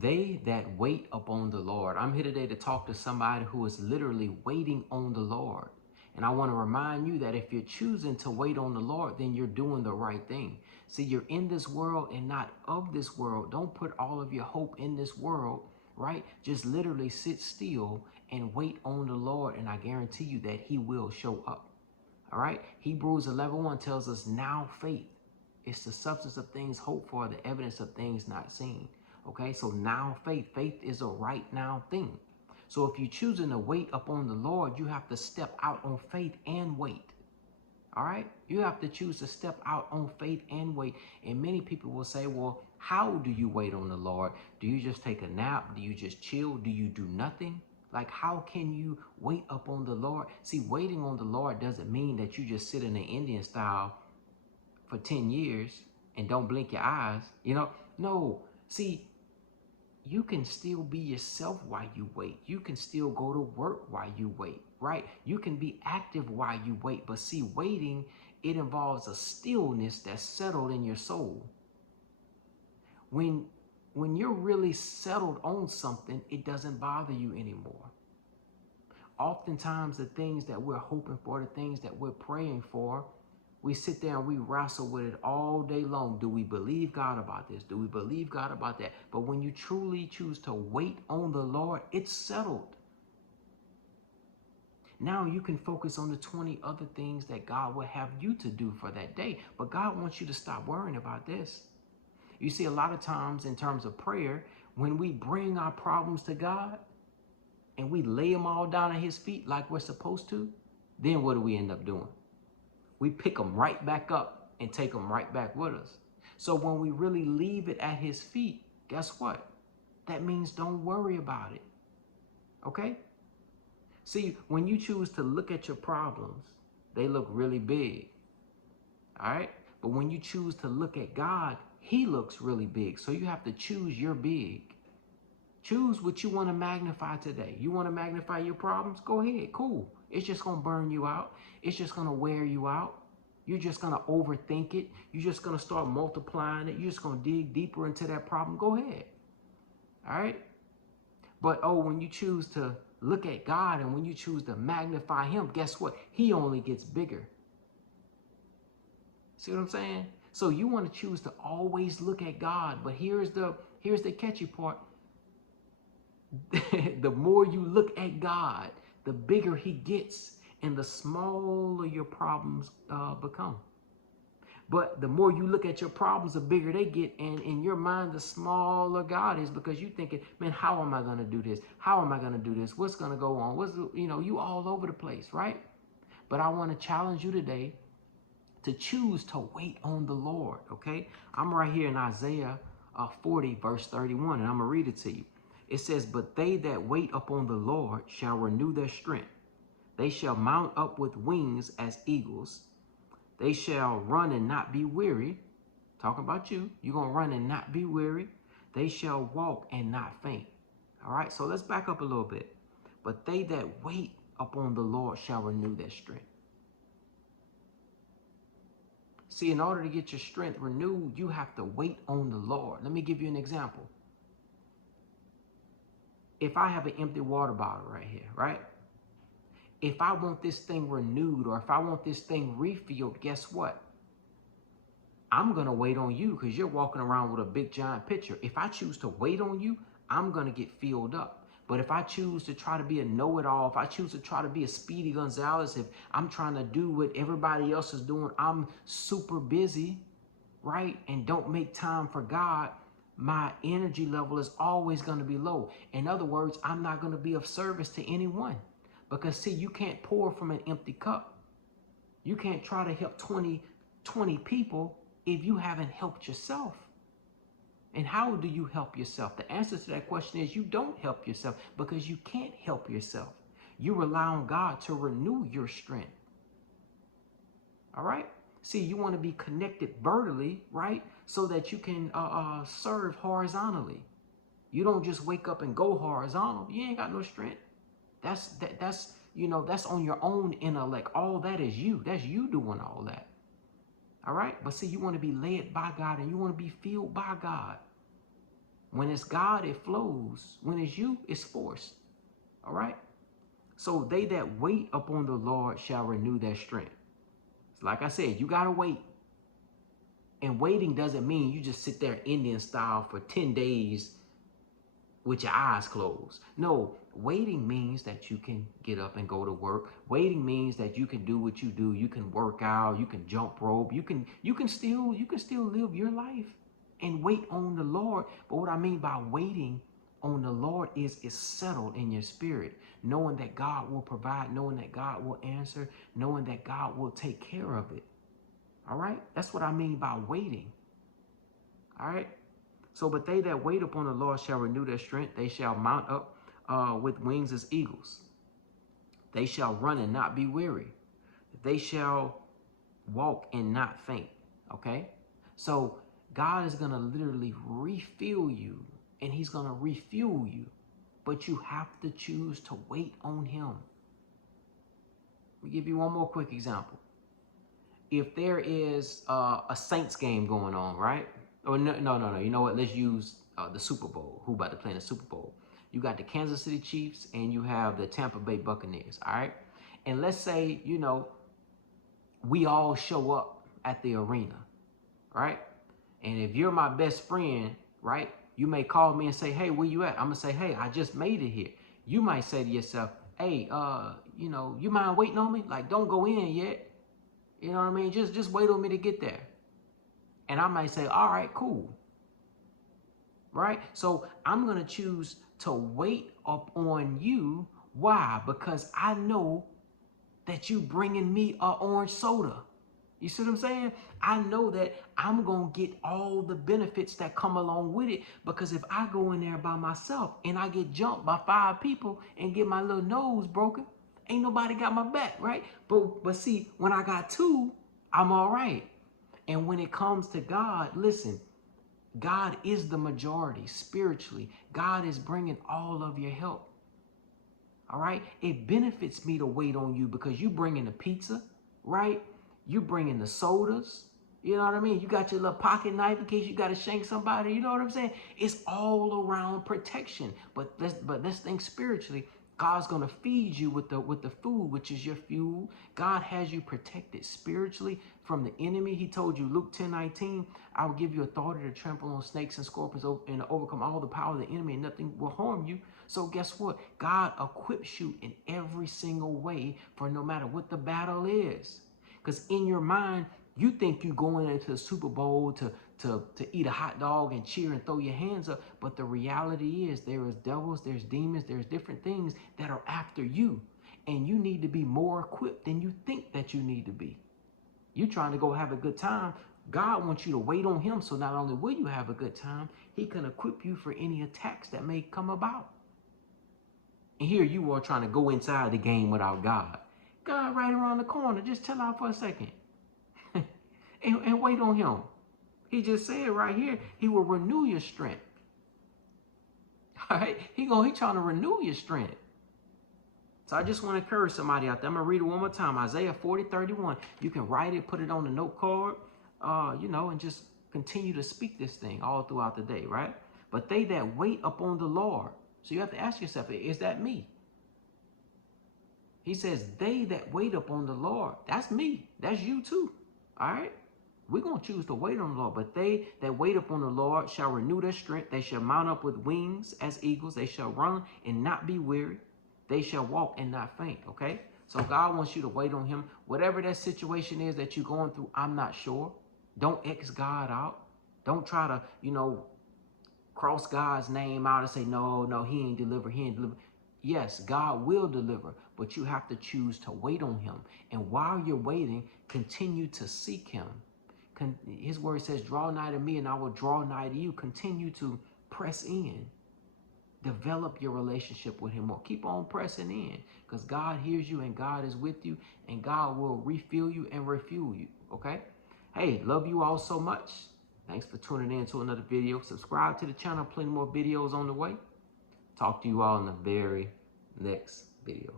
They that wait upon the Lord. I'm here today to talk to somebody who is literally waiting on the Lord. And I want to remind you that if you're choosing to wait on the Lord, then you're doing the right thing. See, you're in this world and not of this world. Don't put all of your hope in this world, right? Just literally sit still and wait on the Lord. And I guarantee you that he will show up. All right. Hebrews 11:1 tells us now faith. It's the substance of things hoped for, the evidence of things not seen. Okay. So now faith is a right now thing. So if you're choosing to wait upon the Lord, you have to step out on faith and wait. All right. You have to choose to step out on faith and wait. And many people will say, well, how do you wait on the Lord? Do you just take a nap? Do you just chill? Do you do nothing? Like, how can you wait upon the Lord? See, waiting on the Lord doesn't mean that you just sit in the Indian style for 10 years and don't blink your eyes. No. See, you can still be yourself while you wait. You can still go to work while you wait, right? You can be active while you wait. But see, waiting, it involves a stillness that's settled in your soul. When you're really settled on something, it doesn't bother you anymore. Oftentimes, the things that we're hoping for, the things that we're praying for, we sit there and we wrestle with it all day long. Do we believe God about this? Do we believe God about that? But when you truly choose to wait on the Lord, it's settled. Now you can focus on the 20 other things that God will have you to do for that day. But God wants you to stop worrying about this. You see, a lot of times in terms of prayer, when we bring our problems to God and we lay them all down at his feet like we're supposed to, then what do we end up doing? We pick them right back up and take them right back with us. So when we really leave it at his feet, guess what? That means don't worry about it. Okay? See, when you choose to look at your problems, they look really big. All right? But when you choose to look at God, he looks really big. So you have to choose your big. Choose what you want to magnify today. You want to magnify your problems? Go ahead. Cool. It's just going to burn you out. It's just going to wear you out. You're just going to overthink it. You're just going to start multiplying it. You're just going to dig deeper into that problem. Go ahead. All right? But, when you choose to look at God and when you choose to magnify him, guess what? He only gets bigger. See what I'm saying? So you want to choose to always look at God. But here's the catchy part. The more you look at God, the bigger he gets and the smaller your problems become. But the more you look at your problems, the bigger they get. And in your mind, the smaller God is, because you're thinking, man, how am I going to do this? How am I going to do this? What's going to go on? You all over the place, right? But I want to challenge you today to choose to wait on the Lord, okay? I'm right here in Isaiah 40, verse 31, and I'm going to read it to you. It says, but they that wait upon the Lord shall renew their strength. They shall mount up with wings as eagles. They shall run and not be weary. Talking about you. You're going to run and not be weary. They shall walk and not faint. All right, so let's back up a little bit. But they that wait upon the Lord shall renew their strength. See, in order to get your strength renewed, you have to wait on the Lord. Let me give you an example. If I have an empty water bottle right here, right? If I want this thing renewed or if I want this thing refilled, guess what? I'm going to wait on you because you're walking around with a big giant pitcher. If I choose to wait on you, I'm going to get filled up. But if I choose to try to be a know-it-all, if I choose to try to be a Speedy Gonzalez, if I'm trying to do what everybody else is doing, I'm super busy, right? And don't make time for God, my energy level is always going to be low. In other words, I'm not going to be of service to anyone. Because, see, you can't pour from an empty cup. You can't try to help 20 people if you haven't helped yourself. And how do you help yourself? The answer to that question is you don't help yourself because you can't help yourself. You rely on God to renew your strength. All right? See, you want to be connected vertically, right? So that you can serve horizontally. You don't just wake up and go horizontal. You ain't got no strength. That's on your own intellect. All that is you. That's you doing all that. All right? But see, you want to be led by God and you want to be filled by God. When it's God, it flows. When it's you, it's forced. All right? So they that wait upon the Lord shall renew their strength. Like I said, you got to wait. And waiting doesn't mean you just sit there Indian style for 10 days with your eyes closed. No, waiting means that you can get up and go to work. Waiting means that you can do what you do. You can work out, you can jump rope, you can still live your life and wait on the Lord. But what I mean by waiting on the Lord is it's settled in your spirit, knowing that God will provide, knowing that God will answer, knowing that God will take care of it. All right? That's what I mean by waiting. All right? So, but they that wait upon the Lord shall renew their strength. They shall mount up with wings as eagles. They shall run and not be weary. They shall walk and not faint. Okay? So God is going to literally refill you, and he's going to refuel you. But you have to choose to wait on him. Let me give you one more quick example. If there is a Saints game going on, right? Or no. You know what? Let's use the Super Bowl. Who about to play in the Super Bowl? You got the Kansas City Chiefs and you have the Tampa Bay Buccaneers, all right? And let's say, you know, we all show up at the arena, right? And if you're my best friend, right, you may call me and say, hey, where you at? I'm going to say, hey, I just made it here. You might say to yourself, hey, you know, you mind waiting on me? Like, don't go in yet. You know what I mean? Just wait on me to get there. And I might say, all right, cool. Right? So I'm going to choose to wait up on you. Why? Because I know that you bringing me an orange soda. You see what I'm saying? I know that I'm going to get all the benefits that come along with it, because if I go in there by myself and I get jumped by 5 people and get my little nose broken, ain't nobody got my back, right? But see, when I got 2, I'm all right. And when it comes to God, listen, God is the majority spiritually. God is bringing all of your help. All right? It benefits me to wait on you because you bringing the pizza, right? You bringing the sodas. You know what I mean? You got your little pocket knife in case you got to shank somebody. You know what I'm saying? It's all around protection. But let's think spiritually. God's going to feed you with the food, which is your fuel. God has you protected spiritually from the enemy. He told you, Luke 10:19, I will give you authority to trample on snakes and scorpions and to overcome all the power of the enemy, and nothing will harm you. So guess what? God equips you in every single way for no matter what the battle is. Because in your mind, you think you're going into the Super Bowl to eat a hot dog and cheer and throw your hands up. But the reality is there is devils, there's demons, there's different things that are after you. And you need to be more equipped than you think that you need to be. You're trying to go have a good time. God wants you to wait on him. So not only will you have a good time, he can equip you for any attacks that may come about. And here you are trying to go inside the game without God. God right around the corner. Just chill out for a second. and wait on him. He just said right here, he will renew your strength. All right? He trying to renew your strength. So I just want to encourage somebody out there. I'm going to read it one more time. Isaiah 40:31. You can write it, put it on the note card, you know, and just continue to speak this thing all throughout the day, right? But they that wait upon the Lord. So you have to ask yourself, is that me? He says, they that wait upon the Lord. That's me. That's you too. All right? We're going to choose to wait on the Lord. But they that wait upon the Lord shall renew their strength. They shall mount up with wings as eagles. They shall run and not be weary. They shall walk and not faint. Okay? So God wants you to wait on him. Whatever that situation is that you're going through, I'm not sure. Don't X God out. Don't try to, you know, cross God's name out and say, no, he ain't deliver. He ain't deliver. Yes, God will deliver, but you have to choose to wait on him. And while you're waiting, continue to seek him. His word says, draw nigh to me and I will draw nigh to you. Continue to press in. Develop your relationship with him more. Keep on pressing in because God hears you and God is with you and God will refill you and refuel you. Okay? Hey, love you all so much. Thanks for tuning in to another video. Subscribe to the channel. Plenty more videos on the way. Talk to you all in the very next video.